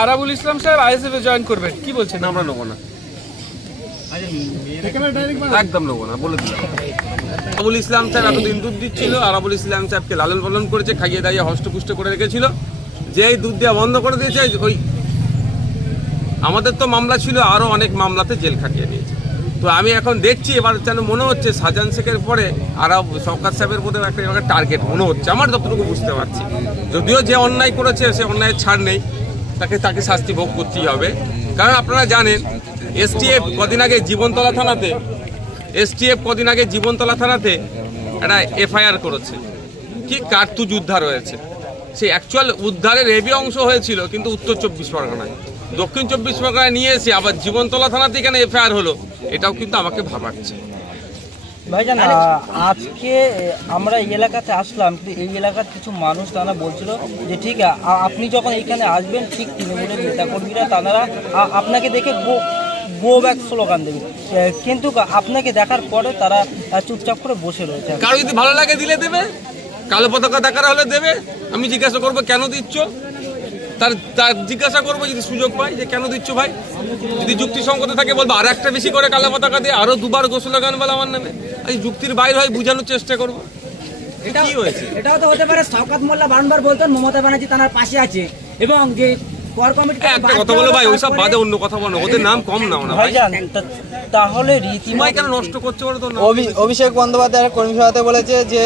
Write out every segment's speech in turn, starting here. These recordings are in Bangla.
আরাবুল ইসলাম সাহেব আইএসএফ এ জয়েন করবেন। কি বলছেন? আমরা নেব না। একদম নেব না, বলে দিলাম। আবুল ইসলাম স্যার এতদিন দুধ দিচ্ছিল আর আবুল ইসলাম সাহেবকে লালন পালন করেছে, খাইয়ে দাইয়ে হষ্টপুষ্ট করে রেখেছিল। যেই দুধ দেওয়া বন্ধ করে দিয়েছে ওই আমাদের তো মামলা ছিল আরও অনেক মামলাতে জেল খাটিয়ে নিয়েছে তো আমি এখন দেখছি, এবার যেন মনে হচ্ছে শাহজাহান শেখের পরে আর সরকার সাহেবের মধ্যে একটা টার্গেট মনে হচ্ছে। আমার যতটুকু বুঝতে পারছি। যদিও যে অন্যায় করেছে, সে অন্যায়ের ছাড় নেই। তাকে তাকে শাস্তি ভোগ করতেই হবে। কারণ আপনারা জানেন, এসটিএফ কদিন আগে জীবনতলা থানাতে, এসটিএফ কদিন আগে জীবনতলা থানাতে একটা এফআইআর করেছে। কি কার্তুজ উদ্ধার হয়েছে। সেই অ্যাকচুয়াল উদ্ধারের হেভি অংশ হয়েছিল, কিন্তু উত্তর চব্বিশ পরগনায়। দক্ষিণ চব্বিশ পরগনায় নিয়ে এসে আবার জীবনতলা থানাতে এখানে এফআইআর হলো, এটাও কিন্তু আমাকে ভাবাচ্ছে। ভাইজান আজকে আমরা এই এলাকাতে আসলাম কিন্তু এই এলাকার কিছু মানুষ তারা বলছিল যে ঠিক আপনি যখন এইখানে আসবেন ঠিক তৃণমূলের নেতাকর্মীরা তারা আপনাকে দেখে গো গো ব্যাক স্লোগান দেবে। কিন্তু আপনাকে দেখার পরে তারা চুপচাপ করে বসে রয়েছে। কারও যদি ভালো লাগে দিলে দেবে কালো পতাকা দেখার হলে দেবে আমি জিজ্ঞাসা করব কেন দিচ্ছ? তার তার জিজ্ঞাসা করব যদি সুযোগ পাই যে কেন দিচ্ছ ভাই? যদি যুক্তিসঙ্গত থাকে বলব আর একটা বেশি করে কালা পতাকা দিয়ে আরও দুবার গোসলা গান বলে আমার নামে। আমি যুক্তির বাইরে হয় বোঝানোর চেষ্টা করব। কি হয়েছে? এটাও তো হতে পারে শওকত মোল্লা বারংবার বলতেন মমতা ব্যানার্জি তার পাশে আছে। এবং যে কর কমিটি থেকে একটা কথা বলো ভাই ওইসব বাদে অন্য কথা বলো ওদের নাম কম নাও না ভাই তাহলে রীতিমতো কেন নষ্ট করছে বলো তো অভি- অভিষেক বন্দ্যোপাধ্যায়ের কর্মী সভাতে বলেছে যে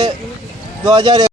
দু হাজার